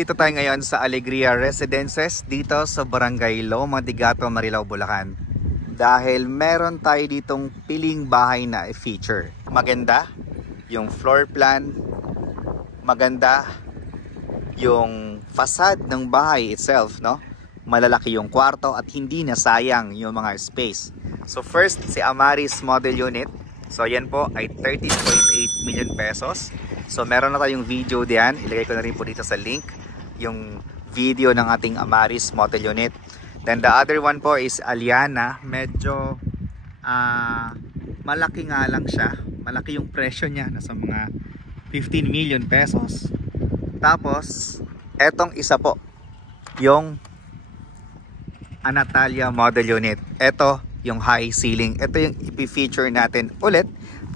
Dito tayo ngayon sa Alegria Residences dito sa Barangay Loma de Gato, Marilao, Bulacan. Dahil meron tayo ditong piling bahay na i-feature. Maganda yung floor plan, maganda yung facade ng bahay itself, no? Malalaki yung kwarto at hindi nasayang yung mga space. So first, si Amaris Model Unit. So yan po ay 13.8 million pesos. So meron na tayong video diyan. Ilagay ko na rin po dito sa link yung video ng ating Amaris Model Unit. Then the other one po is Aliana. Medyo malaki nga lang siya. Malaki yung presyo niya. Nasa mga 15 million pesos. Tapos etong isa po, yung Anatalia Model Unit. Ito yung high ceiling. Ito yung i-feature natin ulit.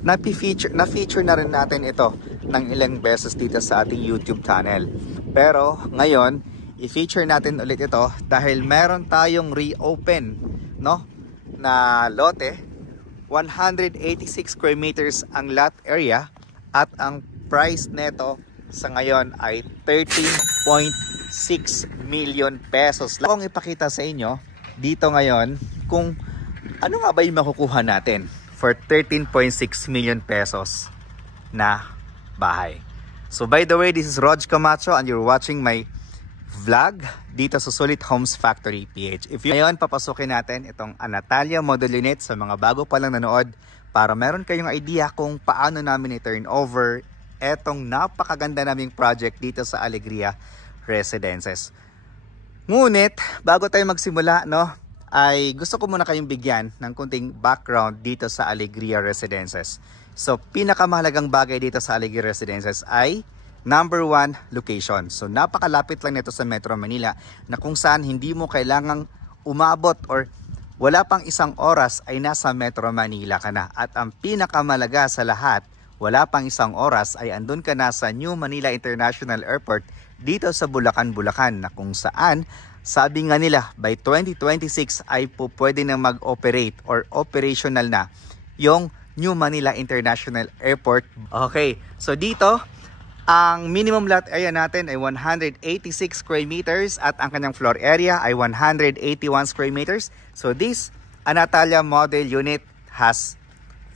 Na-feature na rin natin ito ng ilang beses dito sa ating YouTube channel. Pero ngayon, i-feature natin ulit ito dahil meron tayong reopen, no, na lote. 186 square meters ang lot area at ang price neto sa ngayon ay 13.6 million pesos. Akong ipakita sa inyo dito ngayon kung ano nga ba yung makukuha natin for 13.6 million pesos na bahay. So by the way, this is Rog Camacho and you're watching my vlog dito sa Sulit Homes Factory PH. Ngayon, papasukin natin itong Anatalia Model Unit sa mga bago pa lang nanood para meron kayong idea kung paano namin i-turn over etong napakaganda naming project dito sa Alegria Residences. Ngunit, bago tayo magsimula, no, ay gusto ko muna kayong bigyan ng kunting background dito sa Alegria Residences. So, pinakamahalagang bagay dito sa Alegria Residences ay number 1, location. So, napakalapit lang nito sa Metro Manila na kung saan hindi mo kailangang umabot or wala pang isang oras ay nasa Metro Manila ka na. At ang pinakamalaga sa lahat, wala pang isang oras ay andun ka na sa New Manila International Airport dito sa Bulacan, Bulacan na kung saan sabi nga nila by 2026 ay po pwede na mag-operate or operational na yung New Manila International Airport. Okay, so dito ang minimum lot area natin ay 186 square meters at ang kanyang floor area ay 181 square meters. So this Anatalia Model Unit has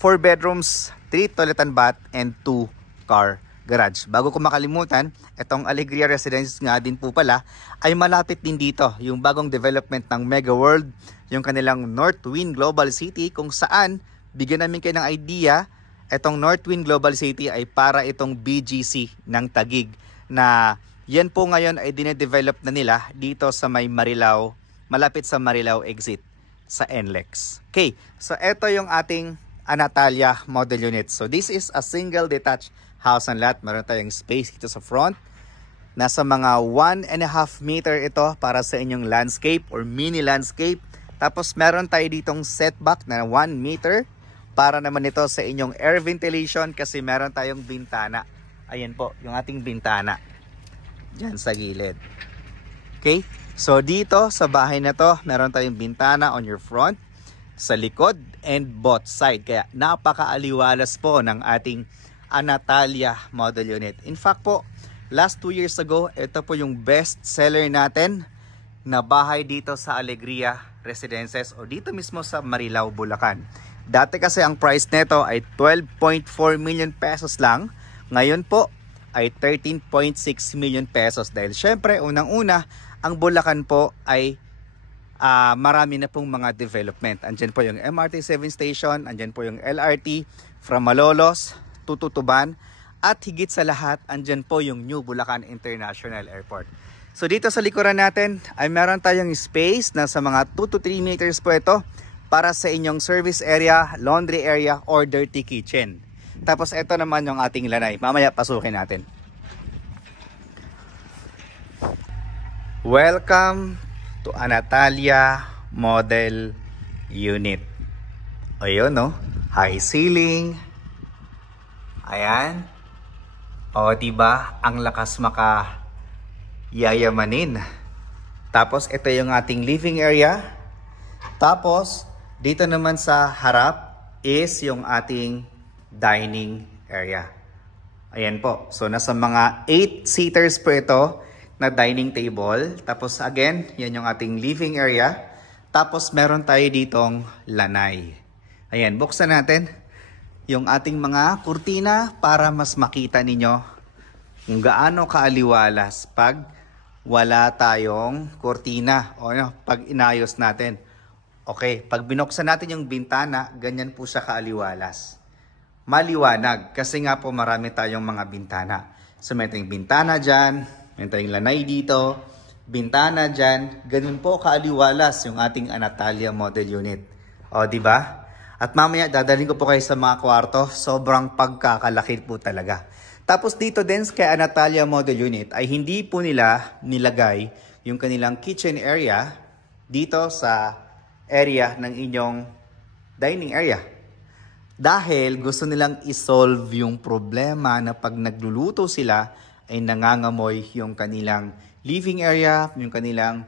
4 bedrooms, 3 toilet and bath, and 2 car garage. Bago ko makalimutan, itong Alegria Residences nga din po pala ay malapit din dito yung bagong development ng Mega World, yung kanilang Northwind Global City kung saan bigyan namin kayo ng idea. Itong Northwind Global City ay para itong BGC ng Taguig na yan po ngayon ay dinedevelop na nila dito sa may Marilao, malapit sa Marilao exit sa NLEX. Okay, so ito yung ating Anatalia Model Unit. So this is a single detached house and lot. Meron tayong space dito sa front. Nasa mga 1.5 meter ito para sa inyong landscape or mini landscape. Tapos meron tayo ditong setback na 1 meter para naman ito sa inyong air ventilation kasi meron tayong bintana. Ayan po, yung ating bintana. Diyan sa gilid. Okay? So dito sa bahay na to, meron tayong bintana on your front, sa likod, and both side. Kaya napakaaliwalas po ng ating Anatalia Model Unit. In fact po, last 2 years ago, ito po yung best seller natin na bahay dito sa Alegria Residences o dito mismo sa Marilao, Bulacan. Dati kasi ang price nito ay 12.4 million pesos lang. Ngayon po ay 13.6 million pesos dahil syempre unang-una ang Bulacan po ay marami na pong mga development. Andyan po yung MRT 7 station, andyan po yung LRT from Malolos to Tutuban at higit sa lahat andyan po yung New Bulacan International Airport. So dito sa likuran natin ay meron tayong space na sa mga 2 to 3 meters po ito para sa inyong service area, laundry area, or dirty kitchen. Tapos ito naman yung ating lanay. Mamaya pasukin natin. Welcome to Anatalia Model Unit. Ayun, no? High ceiling. Ayan. O, diba? Ang lakas yayamanin. Tapos ito yung ating living area. Tapos dito naman sa harap is yung ating dining area. Ayan po. So nasa mga 8 seaters po ito. na dining table. Tapos again, yan yung ating living area. Tapos meron tayo ditong lanay. Ayan, buksan natin yung ating mga kurtina para mas makita ninyo kung gaano kaaliwalas pag wala tayong kurtina o pag inayos natin. Okay, pag binuksan natin yung bintana, ganyan po siya kaaliwalas. Maliwanag kasi nga po marami tayong mga bintana. So may tayong bintana dyan, may tayong lanay dito, bintana dyan. Ganun po kaaliwalas yung ating Antalya Model Unit. O, di ba? At mamaya dadalhin ko po kayo sa mga kwarto. Sobrang pagkakalaki po talaga. Tapos dito din kay Antalya Model Unit ay hindi po nila nilagay yung kanilang kitchen area dito sa area ng inyong dining area. Dahil gusto nilang isolve yung problema na pag nagluluto sila ay nangangamoy yung kanilang living area, yung kanilang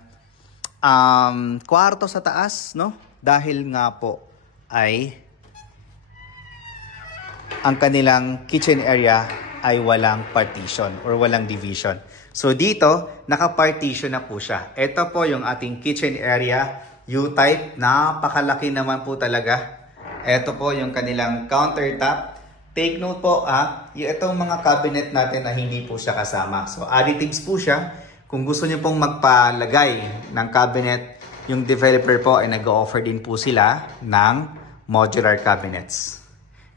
kwarto sa taas, no? Dahil nga po ay ang kanilang kitchen area ay walang partition or walang division. So dito, naka-partition na po siya. Ito po yung ating kitchen area, U-type. Napakalaki naman po talaga. Ito po yung kanilang countertop. Take note po itong mga cabinet natin na hindi po siya kasama. So additives po siya. Kung gusto niyo pong magpalagay ng cabinet, yung developer po ay nag-offer din po sila ng modular cabinets.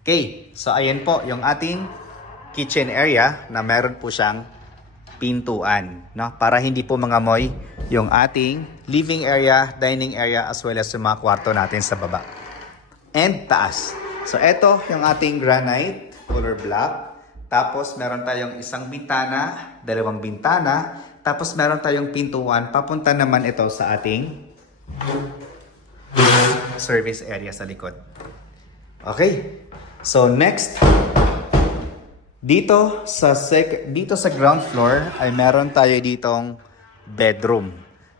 Okay, so ayan po yung ating kitchen area na meron po siyang pintuan, no? Para hindi po mangamoy yung ating living area, dining area, as well as yung mga kwarto natin sa baba and taas. So ito yung ating granite color black. Tapos meron tayong isang bintana, dalawang bintana. Tapos meron tayong pintuan. Papunta naman ito sa ating service area sa likod. Okay. So next, dito sa ground floor ay meron tayo ditong bedroom.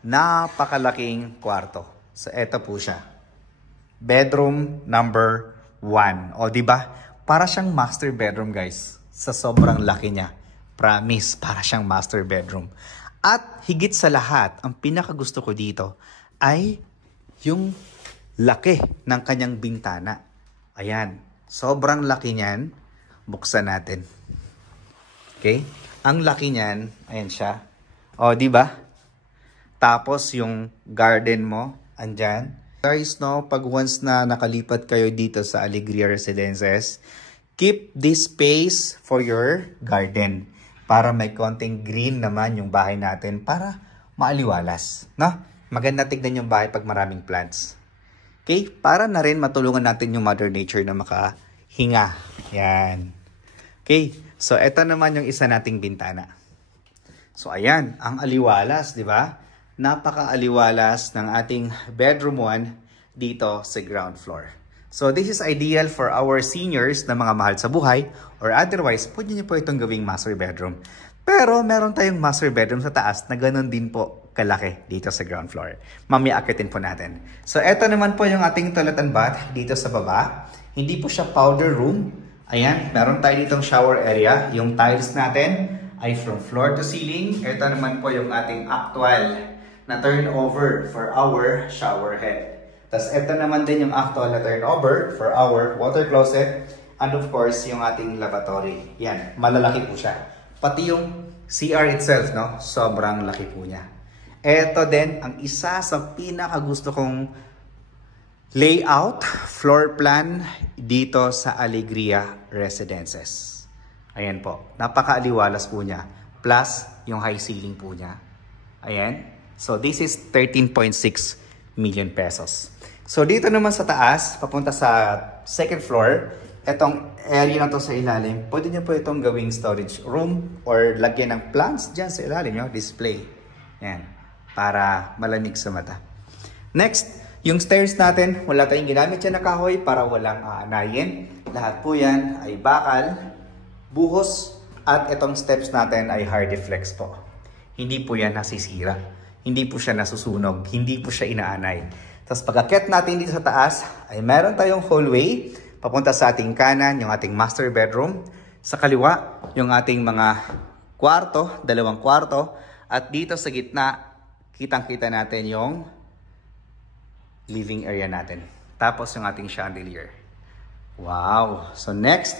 Napakalaking kwarto. So ito po siya. Bedroom number 1. O di ba? Para siyang master bedroom, guys. Sa sobrang laki niya. Promise, para siyang master bedroom. At higit sa lahat, ang pinakagusto ko dito ay yung laki ng kanyang bintana. Ayan. Sobrang laki niyan. Buksan natin. Okay? Ang laki niyan, ayan siya. O, di ba? Tapos yung garden mo, andyan. Guys, no, pag once na nakalipat kayo dito sa Alegria Residences, keep this space for your garden. Para may konting green naman yung bahay natin para maaliwalas. No? Maganda tignan yung bahay pag maraming plants. Okay? Para na rin matulungan natin yung Mother Nature na makahinga. Yan. Okay? So, ito naman yung isa nating bintana. So, ayan. Ang aliwalas, di ba? Napaka-aliwalas ng ating bedroom 1 dito sa ground floor. So, this is ideal for our seniors na mga mahal sa buhay or otherwise, pwede nyo po itong gawing master bedroom. Pero, meron tayong master bedroom sa taas na ganun din po kalaki dito sa ground floor. Mamaya akitin po natin. So, eto naman po yung ating toilet and bath dito sa baba. Hindi po siya powder room. Ayan, meron tayo ditong shower area. Yung tiles natin ay from floor to ceiling. Ito naman po yung ating actual na turnover for our shower head. Tapos ito naman din yung actual na turnover for our water closet. And of course, yung ating lavatory. Yan, malalaki po siya. Pati yung CR itself, no? Sobrang laki po niya. Ito din, ang isa sa pinakagusto kong layout, floor plan dito sa Alegria Residences. Ayan po, napakaaliwalas po niya. Plus, yung high ceiling po niya. Ayan. So, this is 13.6 million pesos. So, dito naman sa taas, papunta sa second floor, etong area na to sa ilalim, pwede nyo po itong gawing storage room or lagyan ng plants dyan sa ilalim nyo, display. Ayan. Para malamig sa mata. Next, yung stairs natin, wala tayong ginamit yan na kahoy para walang aanayin. Lahat po yan ay bakal, buhos, at itong steps natin ay hardy flex po. Hindi po yan nasisira. Hindi po siya nasusunog. Hindi po siya inaanay. Tapos pag-akyat natin dito sa taas, ay meron tayong hallway. Papunta sa ating kanan, yung ating master bedroom. Sa kaliwa, yung ating mga kwarto, dalawang kwarto. At dito sa gitna, kitang-kita natin yung living area natin. Tapos yung ating chandelier. Wow! So next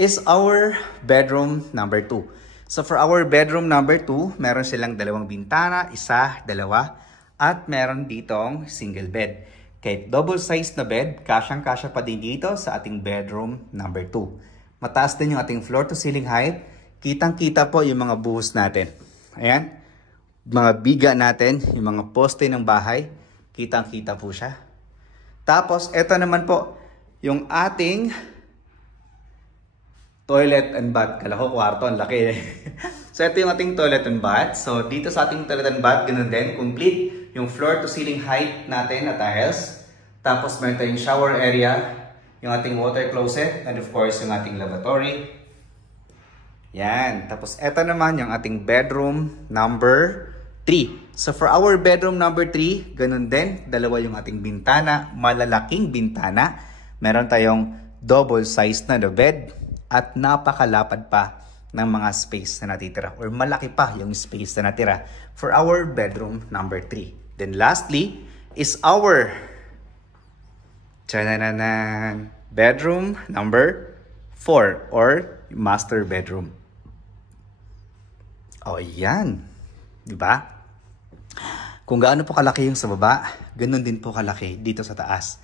is our bedroom number 2. So for our bedroom number 2, meron silang dalawang bintana, isa, dalawa, at meron ditong single bed. Kahit double size na bed, kasyang-kasya pa din dito sa ating bedroom number 2. Mataas din yung ating floor to ceiling height. Kitang-kita po yung mga buhos natin. Ayan. Mga biga natin, yung mga poste ng bahay, kitang-kita po siya. Tapos, eto naman po, yung ating toilet and bath. Kala ko kwarto, ang laki. So, ito yung ating toilet and bath. So, dito sa ating toilet and bath, ganun din, complete yung floor to ceiling height natin na tiles. Tapos, meron tayong shower area, yung ating water closet, and of course, yung ating lavatory. Yan. Tapos, eto naman yung ating bedroom number 3. So, for our bedroom number 3, ganun din, dalawa yung ating bintana, malalaking bintana. Meron tayong double size na the bed. At napakalapad pa ng mga space na natitira. Or malaki pa yung space na natira for our bedroom number 3. Then lastly is our bedroom number 4 or master bedroom. O yan. Diba? Kung gaano po kalaki yung sa baba, ganun din po kalaki dito sa taas.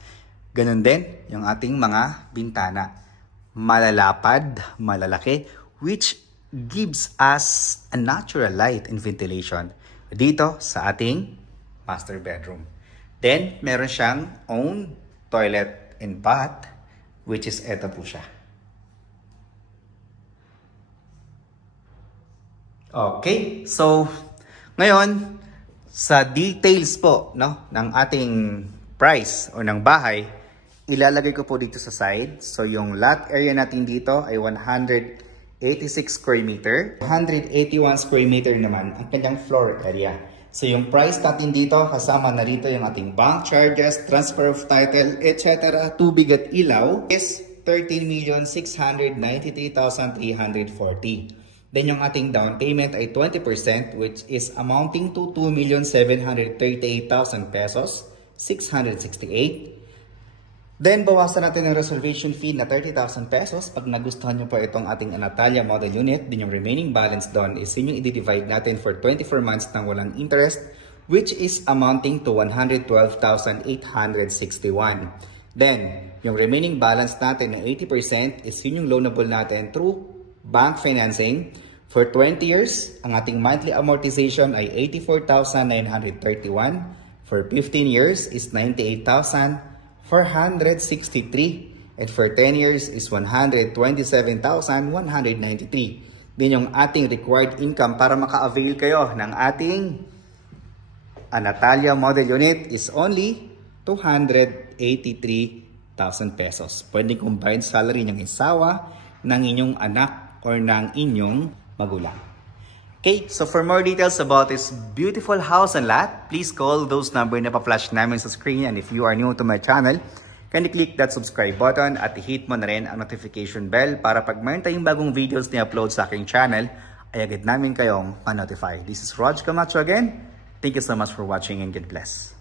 Ganun din yung ating mga bintana. Malalapad, malalaki, which gives us a natural light and ventilation dito sa ating master bedroom. Then, meron siyang own toilet and bath, which is eto po siya. Okay, so ngayon, sa details po ng ating price o ng bahay, ilalagay ko po dito sa side. So, yung lot area natin dito ay 186 square meter. 181 square meter naman ang kanyang floor area. So, yung price natin dito, kasama na dito yung ating bank charges, transfer of title, etc. Tubig at ilaw is 13,693,340. Then, yung ating down payment ay 20%, which is amounting to 2,738,000 pesos, 668. Then, bawasan natin ng reservation fee na 30,000 pesos. Pag nagustuhan nyo po itong ating Natalia model unit, din yung remaining balance doon is yun yung i-divide natin for 24 months nang walang interest, which is amounting to 112,861. Then, yung remaining balance natin na 80% is yun yung loanable natin through bank financing. For 20 years, ang ating monthly amortization ay 84,931. For 15 years is 98,463, and for 10 years is 127,193. Din yung ating required income para maka-avail kayo ng ating Natalia model unit is only 283,000 pesos. Pwedeng combined salary ng isawa, ng inyong anak, or ng inyong magulang. Okay, so for more details about this beautiful house and lot, please call those number na pa-flash namin sa screen. And if you are new to my channel, can you click that subscribe button at hit mo na rin ang notification bell para pag mayroon tayong bagong videos na upload sa aking channel, ay agad namin kayong pa-notify. This is Rog Camacho again. Thank you so much for watching and God bless.